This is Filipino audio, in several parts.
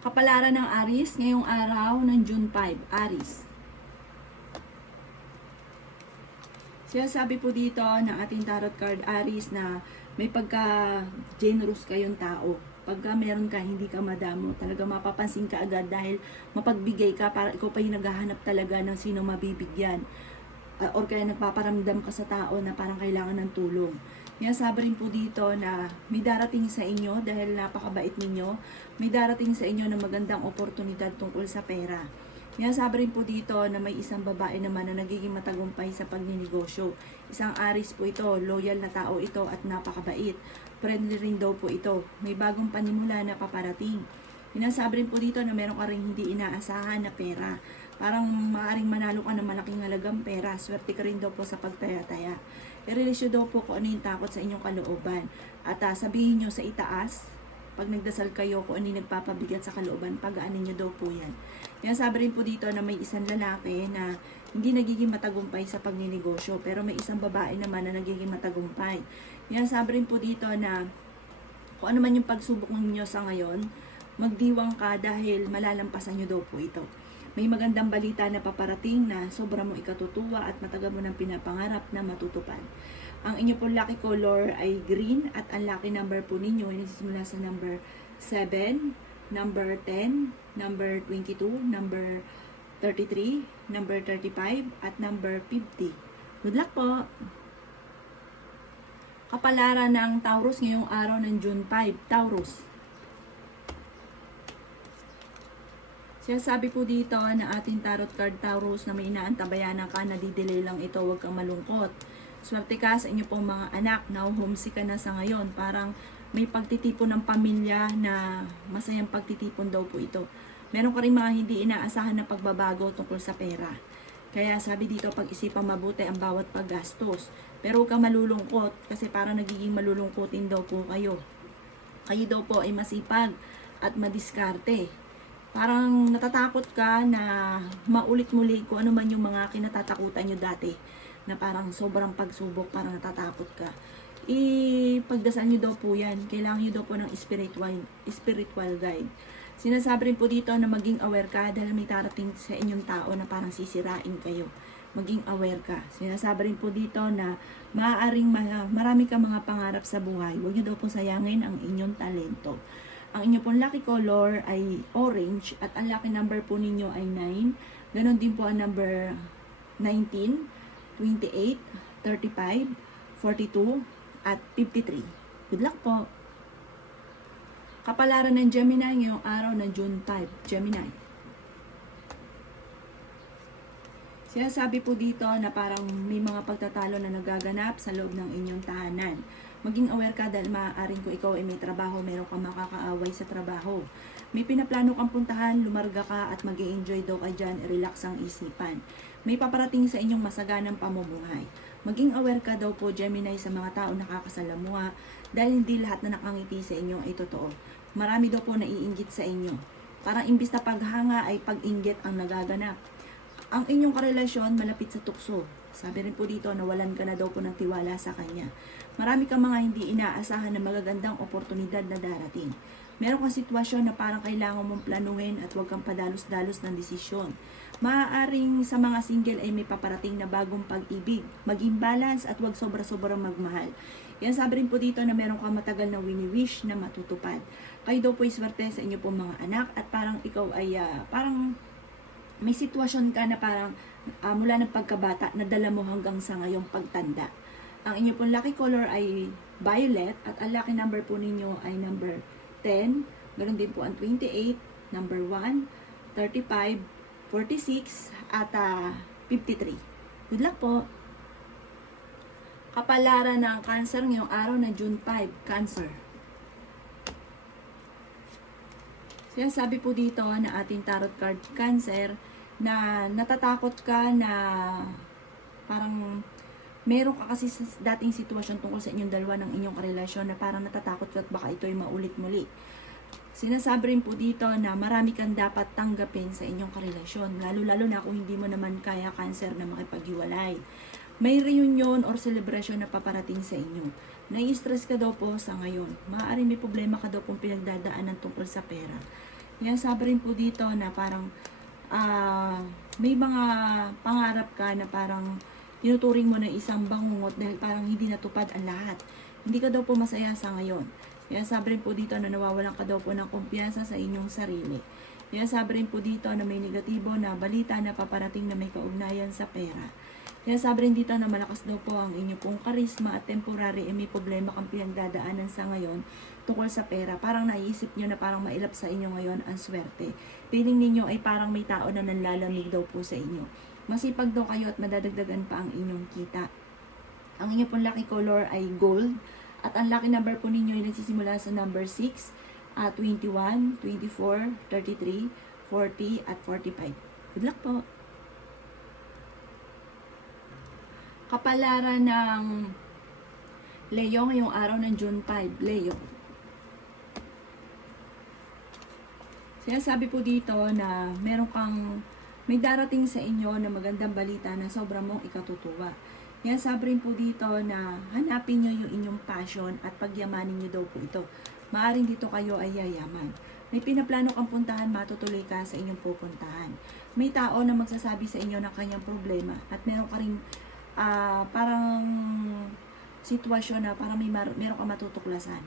Kapalaran ng Aries ngayong araw ng June 5, Aries. Sinasabi po dito ng ating tarot card Aries na may pagka-generous kayong tao. Pagka meron ka, hindi ka madamo. Talaga mapapansin ka agad dahil mapagbigay ka para ikaw pa yung naghahanap talaga ng sino mabibigyan. Or kaya nagpaparamdam ka sa tao na parang kailangan ng tulong. Sinasabi rin po dito na may darating sa inyo dahil napakabait ninyo. May darating sa inyo na magandang oportunidad tungkol sa pera. Sinasabi rin po dito na may isang babae naman na nagiging matagumpay sa pagninegosyo. Isang Aries po ito, loyal na tao ito at napakabait. Friendly rin daw po ito. May bagong panimula na paparating. Sinasabi rin po dito na meron ka rin hindi inaasahan na pera. Parang maaaring manalo ka ng malaking halagang pera. Swerte ka rin daw po sa pagtaya-taya. I-release daw po kung ano yung takot sa inyong kalooban. At sabihin nyo sa itaas, pag nagdasal kayo kung ano yung nagpapabigat sa kalooban, pag-aanin nyo daw po yan. Sabi rin po dito na may isang lalaki na hindi nagiging matagumpay sa pagninegosyo. Pero may isang babae naman na nagiging matagumpay. Sabi rin po dito na kung ano man yung pagsubok ninyo sa ngayon, magdiwang ka dahil malalampasan nyo daw po ito. May magandang balita na paparating na sobra mo ikatutuwa at matagal mo ng pinapangarap na matutupad. Ang inyo po lucky color ay green at ang lucky number po ninyo ay nagsisimula sa number 7, number 10, number 22, number 33, number 35, at number 50. Good luck po! Kapalaran ng Taurus ngayong araw ng June 5, Taurus. Sabi po dito na ating tarot card Taurus na may inaantabayanan ka, nadidelay lang ito, huwag kang malungkot. Swerte ka sa inyo pong mga anak, na homesick ka na sa ngayon. Parang may pagtitipon ng pamilya na masayang pagtitipon daw po ito. Meron ka rin mga hindi inaasahan na pagbabago tungkol sa pera. Kaya sabi dito, pag-isipan mabuti ang bawat paggastos. Pero huwag kang malulungkot kasi parang nagiging malulungkutin daw po kayo. Kayo daw po ay masipag at madiskarte. Parang natatakot ka na maulit-muli kung ano man yung mga kinatatakutan nyo dati. Na parang sobrang pagsubok, parang natatakot ka. Ipagdasal nyo daw po yan. Kailangan nyo daw po ng spiritual guide. Sinasabi rin po dito na maging aware ka dahil may darating sa inyong tao na parang sisirain kayo. Maging aware ka. Sinasabi rin po dito na maaaring marami ka mga pangarap sa buhay. Huwag nyo daw po sayangin ang inyong talento. Ang inyo pong lucky color ay orange at ang lucky number po ninyo ay 9. Ganon din po ang number 19, 28, 35, 42, at 53. Good luck po! Kapalaran ng Gemini ngayong araw ng June 5, Gemini. Sinasabi po dito na parang may mga pagtatalo na nagaganap sa loob ng inyong tahanan. Maging aware ka dahil maaaring kung ikaw ay may trabaho, meron kang makakaaway sa trabaho. May pinaplano kang puntahan, lumarga ka at mag-i-enjoy daw ka dyan, relax ang isipan. May paparating sa inyong masaganang pamumuhay. Maging aware ka daw po, Gemini, sa mga tao nakakasalamuha dahil hindi lahat na nakangiti sa inyo ay totoo. Marami daw po naiinggit sa inyo. Parang imbis na paghanga ay pag-inggit ang nagaganap. Ang inyong karelasyon malapit sa tukso. Sabi rin po dito, nawalan ka na daw po ng tiwala sa kanya. Marami kang mga hindi inaasahan na magagandang oportunidad na darating. Meron kang sitwasyon na parang kailangan mong planuhin at huwag kang padalos-dalos ng desisyon. Maaaring sa mga single ay may paparating na bagong pag-ibig. Maging balance at huwag sobra-sobrang magmahal. Yan, sabi rin po dito na meron kang matagal na wini-wish na matutupad. Kayo daw po iswerte sa inyo pong mga anak at parang ikaw ay parang may sitwasyon ka na parang mula ng pagkabata na dala mo hanggang sa ngayong pagtanda. Ang inyo pong lucky color ay violet at ang lucky number po ninyo ay number 10. Ganoon din po ang 28, number 1, 35, 46, at 53. Good luck po! Kapalaran ng Cancer ngayong araw na June 5, Cancer. Sinasabi po dito na ating tarot card Cancer na natatakot ka na parang meron ka kasi sa dating sitwasyon tungkol sa inyong dalawa ng inyong karelasyon na parang natatakot ka at baka ito ay maulit muli. Sinasabi rin po dito na marami kang dapat tanggapin sa inyong karelasyon, lalo-lalo na kung hindi mo naman kaya Cancer na makipaghiwalay. May reunion or celebration na paparating sa inyo. Nai-stress ka daw po sa ngayon. Maaaring may problema ka daw pong pinagdadaanan tungkol sa pera. Kaya sabi rin po dito na parang may mga pangarap ka na parang tinuturing mo na isang bangungot dahil parang hindi natupad ang lahat. Hindi ka daw po masaya sa ngayon. Kaya sabi rin po dito na nawawalan ka daw po ng kumpiyansa sa inyong sarili. Kaya sabi rin po dito na may negatibo na balita na paparating na may kaugnayan sa pera. Kaya sabi rin dito na malakas daw po ang inyong pong karisma at temporary may problema kang pinagdadaanan sa ngayon tungkol sa pera. Parang naisip nyo na parang mailap sa inyo ngayon ang swerte. Feeling ninyo ay parang may tao na nanlalamig daw po sa inyo. Masipag daw kayo at madadagdagan pa ang inyong kita. Ang inyong pong lucky color ay gold. At ang lucky number po ninyo ay nagsisimula sa number 6, 21, 24, 33, 40, at 45. Good luck po! Kapalaran ng Leo ngayong araw ng June 5. Leo. Sinasabi po dito na may darating sa inyo na magandang balita na sobrang mong ikatutuwa. Kaya sabi rin po dito na hanapin nyo yung inyong passion at pagyamanin nyo daw po ito. Maaring dito kayo ay yayaman. May pinaplano kang puntahan, matutuloy ka sa inyong pupuntahan. May tao na magsasabi sa inyo ng kanyang problema at meron ka rin parang sitwasyon na parang meron ka matutuklasan.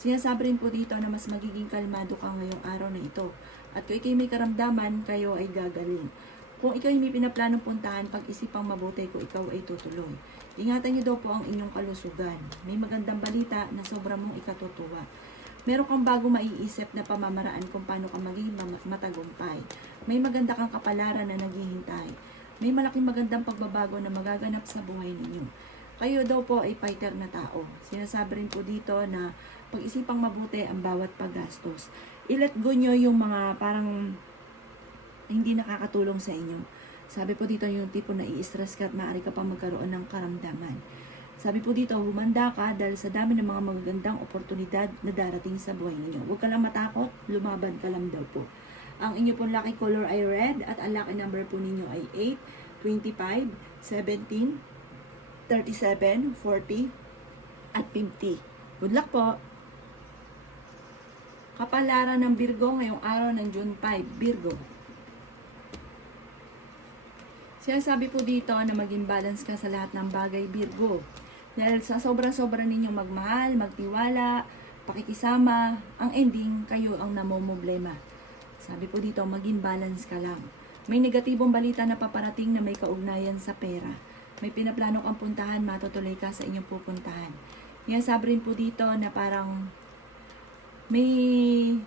Sinasabi rin po dito na mas magiging kalmado ka ngayong araw na ito. At kung ikaw may karamdaman, kayo ay gagaling. Kung ikaw may pinaplanong puntahan, pag-isipang mabuti kung ikaw ay tutuloy. Ingatan niyo daw po ang inyong kalusugan. May magandang balita na sobrang mong ikatutuwa. Meron kang bago maiisip na pamamaraan kung paano ka maging matagumpay. May maganda kang kapalaran na naghihintay. May malaking magandang pagbabago na magaganap sa buhay ninyo. Kayo daw po ay fighter na tao. Sinasabi rin po dito na pag-isipang mabuti ang bawat paggastos. I-let go nyo yung mga parang hindi nakakatulong sa inyo. Sabi po dito yung tipo na i-stress ka at maaari ka pang magkaroon ng karamdaman. Sabi po dito, humanda ka dahil sa dami ng mga magagandang oportunidad na darating sa buhay ninyo. Huwag ka lang matakot, lumaban ka lang daw po. Ang inyo pong lucky color ay red at ang lucky number po ninyo ay 8, 25, 17, 37, 40, at 50. Good luck po! Kapalaran ng Virgo ngayong araw ng June 5. Virgo. Sinasabi po dito na maging balance ka sa lahat ng bagay, Virgo. Dahil sa sobra-sobra ninyong magmahal, magtiwala, pakikisama, ang ending, kayo ang namomblema. Sabi po dito, maging balance ka lang. May negatibong balita na paparating na may kaugnayan sa pera. May pinaplano kang puntahan, matutuloy ka sa inyong pupuntahan. Kaya sabi rin po dito na parang may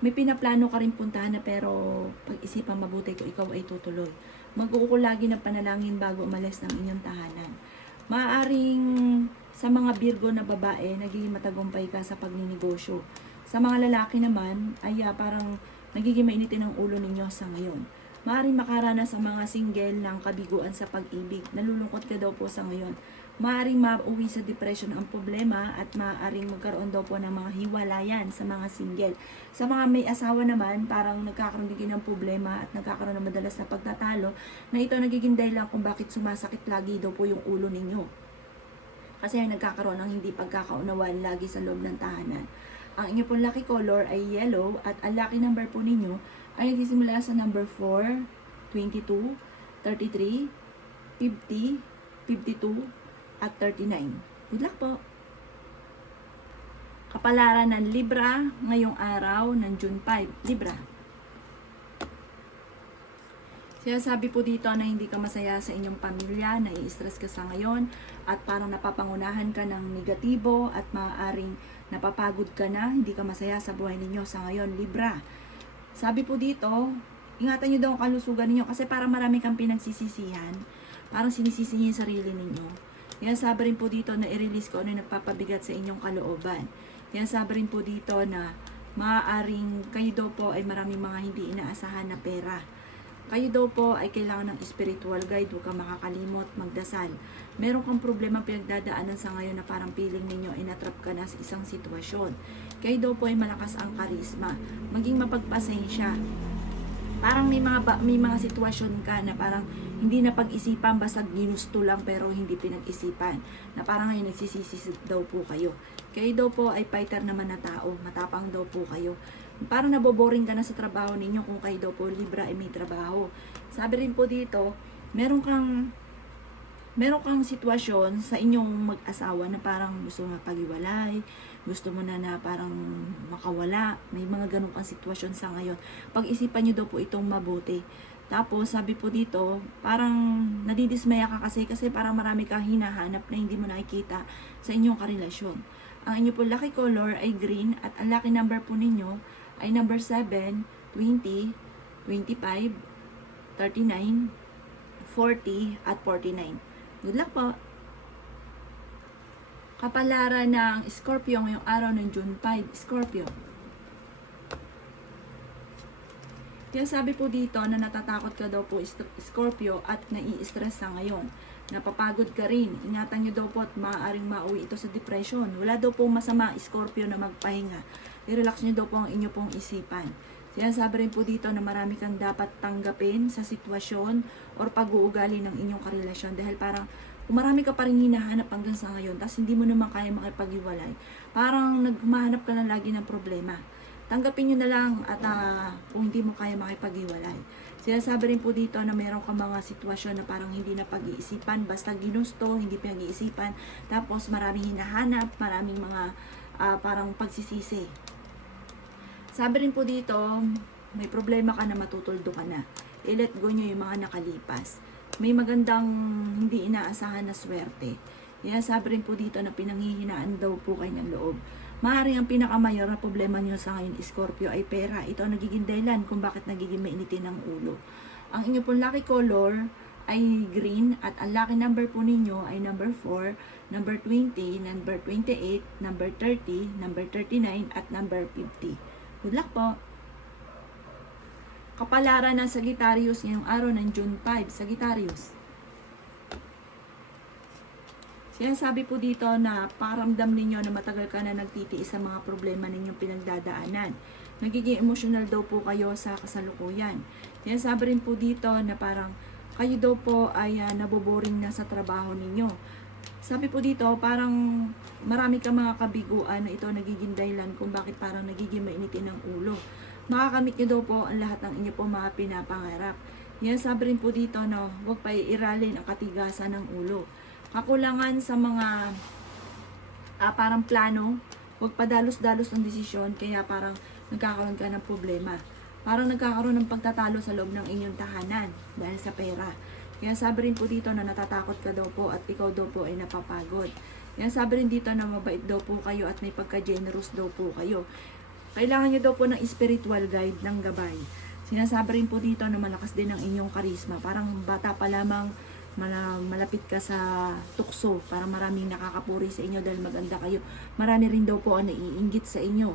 pinaplano ka rin puntahan na pero pag-isipan mabuti kung ikaw ay tutuloy. Mag-uukol lagi ng panalangin bago umalis ng inyong tahanan. Maaaring sa mga Virgo na babae, nagiging matagumpay ka sa pagninegosyo. Sa mga lalaki naman, ay parang nagiging mainitin ang ulo ninyo sa ngayon. Maaaring makaranas sa mga single ng kabiguan sa pag-ibig. Nalulungkot ka daw po sa ngayon. Maaaring mauwi sa depression ang problema at maaaring magkaroon daw po ng mga hiwalayan sa mga single. Sa mga may asawa naman, parang nagkakaroon din ng problema at nagkakaroon ng madalas na pagtatalo na ito nagiging dahilan kung bakit sumasakit lagi daw po yung ulo ninyo. Kasi nagkakaroon ng hindi pagkakaunawaan lagi sa loob ng tahanan. Ang inyo pong lucky color ay yellow at ang lucky number po ninyo ay nagsisimula sa number 4, 22, 33, 50, 52, at 39. Good luck po! Kapalaran ng Libra ngayong araw ng June 5. Libra. Sinasabi po dito na hindi ka masaya sa inyong pamilya, nai-stress ka sa ngayon, at parang napapangunahan ka ng negatibo at maaaring napapagod ka na, hindi ka masaya sa buhay ninyo sa ngayon, Libra. Sabi po dito, ingatan nyo daw ang kalusugan ninyo kasi parang marami kang pinagsisisihan, parang sinisisi niyo yung sarili ninyo. Yan sabi rin po dito na i-release ko ano yung nagpapabigat sa inyong kalooban. Yan sabi rin po dito na maaaring kayo daw po ay maraming mga hindi inaasahan na pera. Kayo daw po ay kailangan ng spiritual guide, huwag kang makakalimot, magdasal. Meron kang problema pinagdadaanan sa ngayon na parang feeling ninyo ay natrap ka na sa isang sitwasyon. Kayo daw po ay malakas ang karisma, maging mapagpasensya. Parang may mga sitwasyon ka na parang hindi na pag-isipan, basta ginusto lang pero hindi pinag-isipan. Na parang ngayon nagsisisi daw po kayo. Kayo daw po ay fighter naman na tao, matapang daw po kayo. parang naboboring ka na sa trabaho ninyo kung kayo daw po Libra ay may trabaho. Sabi rin po dito, meron kang sitwasyon sa inyong mag-asawa na parang gusto mo paghiwalay, gusto mo na parang makawala, may mga ganun kang sitwasyon sa ngayon. Pag-isipan nyo daw po itong mabuti. Tapos, sabi po dito, parang nadidismaya ka kasi parang marami kang hinahanap na hindi mo nakikita sa inyong karelasyon. Ang inyo po lucky color ay green at ang lucky number po ninyo ay number 7, 20, 25, 39, 40 at 49. Good luck po! Kapalaran ng Scorpio ngayong araw ng June 5, Scorpio. Kaya sabi po dito na natatakot ka daw po Scorpio at nai-stress sa ngayon. Napapagod ka rin. Ingatan nyo daw po at maaaring mauwi ito sa depression. Wala daw po masama Scorpio na magpahinga. I-relax nyo daw po ang inyo pong isipan. Sinasabi rin po dito na marami kang dapat tanggapin sa sitwasyon or pag-uugali ng inyong karelasyon. Dahil parang kung marami ka pa rin hinahanap hanggang sa ngayon, tapos hindi mo naman kaya makipag-iwalay, parang nagmahanap ka lang lagi ng problema. Tanggapin nyo na lang at kung hindi mo kaya makipag-iwalay. Sinasabi rin po dito na meron ka mga sitwasyon na parang hindi na pag-iisipan, basta ginusto, hindi pinag-iisipan, tapos maraming hinahanap, maraming mga parang pagsisisi. Sabi rin po dito, may problema ka na matutuldo ka na. I-let go nyo yung mga nakalipas. May magandang hindi inaasahan na swerte. Sabi rin po dito na pinanghihinaan daw po kayo ng loob. Maaaring ang pinakamayor na problema nyo sa ngayon, Scorpio, ay pera. Ito ang nagiging dahilan kung bakit nagiging mainitin ang ulo. Ang inyo pong lucky color ay green at ang lucky number po ninyo ay number 4, number 20, number 28, number 30, number 39 at number 50. Good luck po! Kapalaran ng Sagittarius ngayong araw ng June 5, Sagittarius. Sinasabi po dito na paramdam ninyo na matagal ka na nagtitiis sa mga problema ninyong pinagdadaanan. Nagiging emotional daw po kayo sa kasalukuyan. Sinasabi rin po dito na parang kayo daw po ay naboboring na sa trabaho ninyo. Sabi po dito, parang marami ka mga kabiguan na ito nagiging dahilan kung bakit parang nagiging mainitin ang ulo. Makakamit nyo daw po ang lahat ng inyo po mga pinapangarap. Sabi rin po dito na huwag pa iiralin ang katigasan ng ulo. Kakulangan sa mga parang plano, huwag padalos-dalos ng desisyon, kaya parang nagkakaroon ka ng problema. Parang nagkakaroon ng pagtatalo sa loob ng inyong tahanan dahil sa pera. Kaya sabi rin po dito na natatakot ka daw po at ikaw daw po ay napapagod. Kaya sabi rin dito na mabait daw po kayo at may pagka-generous daw po kayo. Kailangan nyo daw po ng spiritual guide ng gabay. Sinasabi rin po dito na malakas din ang inyong karisma. Parang bata pa lamang malapit ka sa tukso, para maraming nakakapuri sa inyo dahil maganda kayo. Marami rin daw po ang naiinggit sa inyo.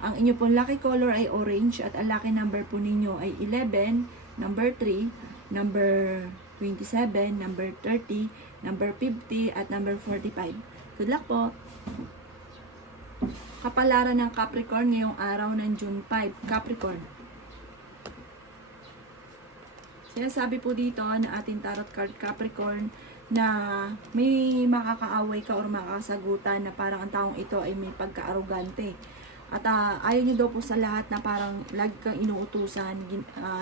Ang inyo pong lucky color ay orange at ang lucky number po ninyo ay 11, number 3, number 27, number 30, number 50 at number 45. Good luck po! Kapalaran ng Capricorn ngayong araw ng June 5, Capricorn. Sinasabi po dito na ating tarot card Capricorn na may makakaaway ka or makakasagutan na parang ang taong ito ay may pagka-arrogante. At ayaw nyo daw po sa lahat na parang lagi kang inuutusan,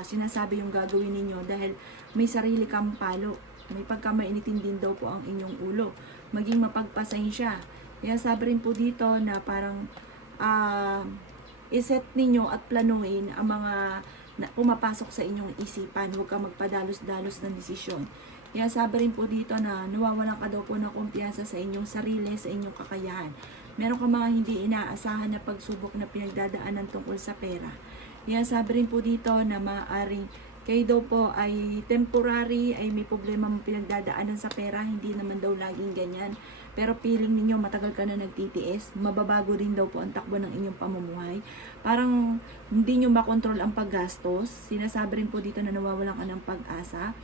sinasabi yung gagawin ninyo dahil may sarili kang palo. May pagkamainitin din daw po ang inyong ulo. Maging mapagpasensya. Kaya sabi rin po dito na parang iset ninyo at planuin ang mga na pumapasok sa inyong isipan. Huwag kang magpadalos-dalos ng desisyon. Kaya sabi rin po dito na nawawalan ka daw po ng kumpiyansa sa inyong sarili, sa inyong kakayahan. Meron ka mga hindi inaasahan na pagsubok na pinagdadaanan tungkol sa pera. Kaya sabi rin po dito na maaaring kayo daw po ay temporary, ay may problema mo pinagdadaanan sa pera, hindi naman daw laging ganyan. Pero feeling ninyo matagal ka na nagtitiis, mababago rin daw po ang takbo ng inyong pamumuhay. Parang hindi nyo makontrol ang paggastos. Sinasabi rin po dito na nawawalan ka ng pag-asa.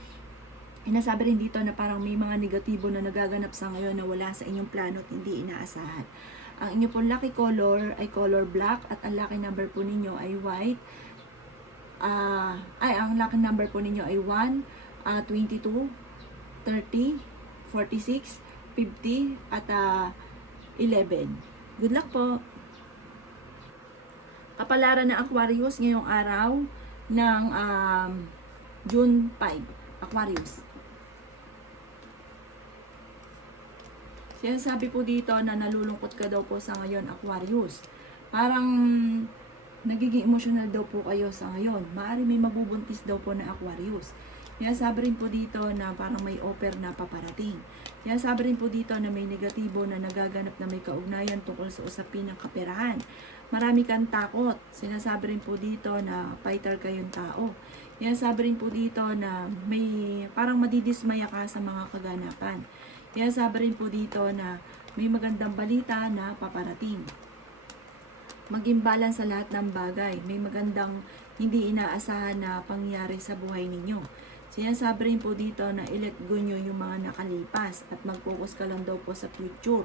Sinasabi rin dito na parang may mga negatibo na nagaganap sa ngayon na wala sa inyong plano at hindi inaasahan. Ang inyong pong lucky color ay color black at ang lucky number po ninyo ay white. Ang lucky number po ninyo ay 1, 22, 30, 46, 50 at 11. Good luck po! Kapalaran ng Aquarius ngayong araw ng June 5. Aquarius. Sinasabi po dito na nalulungkot ka daw po sa ngayon, Aquarius. Parang nagiging emotional daw po kayo sa ngayon. Maaari may mabubuntis daw po na Aquarius. Sinasabi rin po dito na parang may offer na paparating. Sinasabi rin po dito na may negatibo na nagaganap na may kaugnayan tungkol sa usapin ng kaperahan. Marami kang takot. Sinasabi rin po dito na fighter kayong tao. Sinasabi rin po dito na may parang madidismaya ka sa mga kaganapan. Sinasabi rin po dito na may magandang balita na paparating. Maging balance sa lahat ng bagay. May magandang hindi inaasahan na pangyari sa buhay ninyo. Sinasabi rin po dito na i-let go nyo yung mga nakalipas at mag-focus ka lang daw po sa future.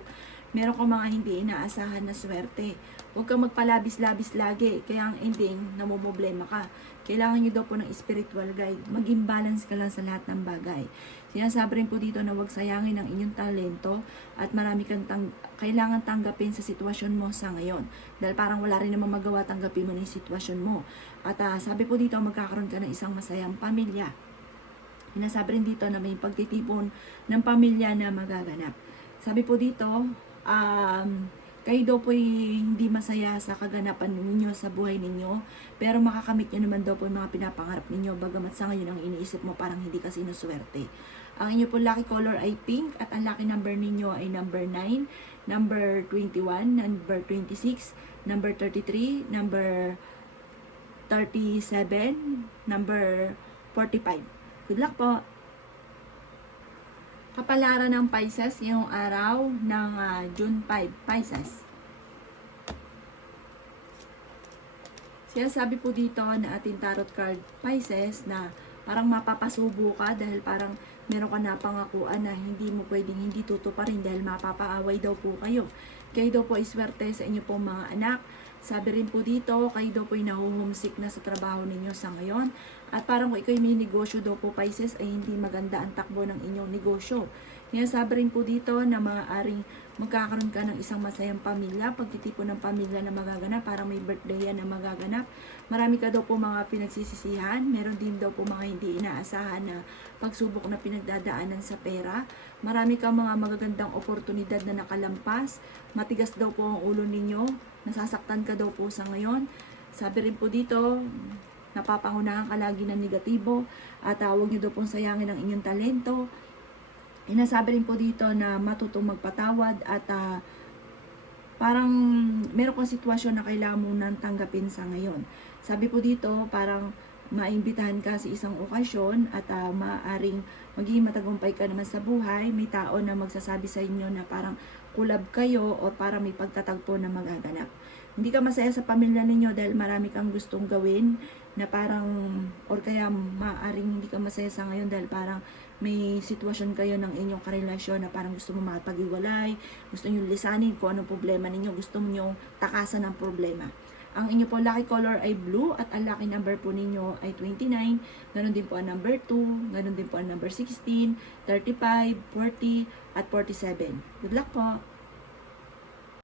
Meron ka mga hindi inaasahan na swerte. Huwag kang magpalabis-labis lagi, kaya ang ending, namumblema ka. Kailangan nyo daw po ng spiritual guide. Maging balance ka lang sa lahat ng bagay. Sinasabi rin po dito na huwag sayangin ang inyong talento at marami kang kailangan tanggapin sa sitwasyon mo sa ngayon. Dahil parang wala rin naman magawa, tanggapin mo na yung sitwasyon mo. At sabi po dito, magkakaroon ka ng isang masayang pamilya. Sinasabi rin dito na may pagtitipon ng pamilya na magaganap. Sabi po dito, kayo daw po hindi masaya sa kaganapan ninyo sa buhay ninyo, pero makakamit nyo naman daw po yung mga pinapangarap ninyo, bagamat sa ngayon ang iniisip mo parang hindi kasi sinuswerte. Ang inyo po lucky color ay pink at ang lucky number ninyo ay number 9, number 21, number 26, number 33, number 37, number 45. Good luck po! Kapalaran ng Pisces ngayong araw ng June 5, Pisces. Sinasabi po dito na ating tarot card Pisces na parang mapapasubo ka dahil parang meron ka napangakuan na hindi mo pwedeng hindi tutuparin dahil mapapaaway daw po kayo. Kayo daw po ay swerte sa inyo pong mga anak. Sabi rin po dito, kayo daw po ay nahuhumsik na sa trabaho ninyo sa ngayon. At parang kung ikaw may negosyo daw po Pisces ay hindi maganda ang takbo ng inyong negosyo. Kaya sabi rin po dito na maaaring magkakaroon ka ng isang masayang pamilya, pagtitipon ng pamilya na magaganap, parang may birthday yan na magaganap. Marami ka daw po mga pinagsisisihan, meron din daw po mga hindi inaasahan na pagsubok na pinagdadaanan sa pera. Marami ka mga magagandang oportunidad na nakalampas, matigas daw po ang ulo ninyo, nasasaktan ka daw po sa ngayon. Sabi rin po dito, napapangunahan ka lagi ng negatibo at huwag nyo daw pong sayangin ang inyong talento. Inasabi rin po dito na matutong magpatawad at parang meron kang sitwasyon na kailangan mo nang tanggapin sa ngayon. Sabi po dito, parang maimbitahan ka sa isang okasyon at maaaring magiging matagumpay ka naman sa buhay. May tao na magsasabi sa inyo na parang kulab kayo o parang may pagtatagpo na magaganap. Hindi ka masaya sa pamilya ninyo dahil marami kang gustong gawin na parang, or kaya maaaring hindi ka masaya sa ngayon dahil parang may sitwasyon kayo ng inyong karelasyon na parang gusto mo makapag-iwalay, gusto nyo lisanin kung anong problema ninyo, gusto nyo takasan ng problema. Ang inyo po lucky color ay blue at ang lucky number po ninyo ay 29, ganun din po ang number 2, ganun din po ang number 16, 35, 40 at 47. Good luck po!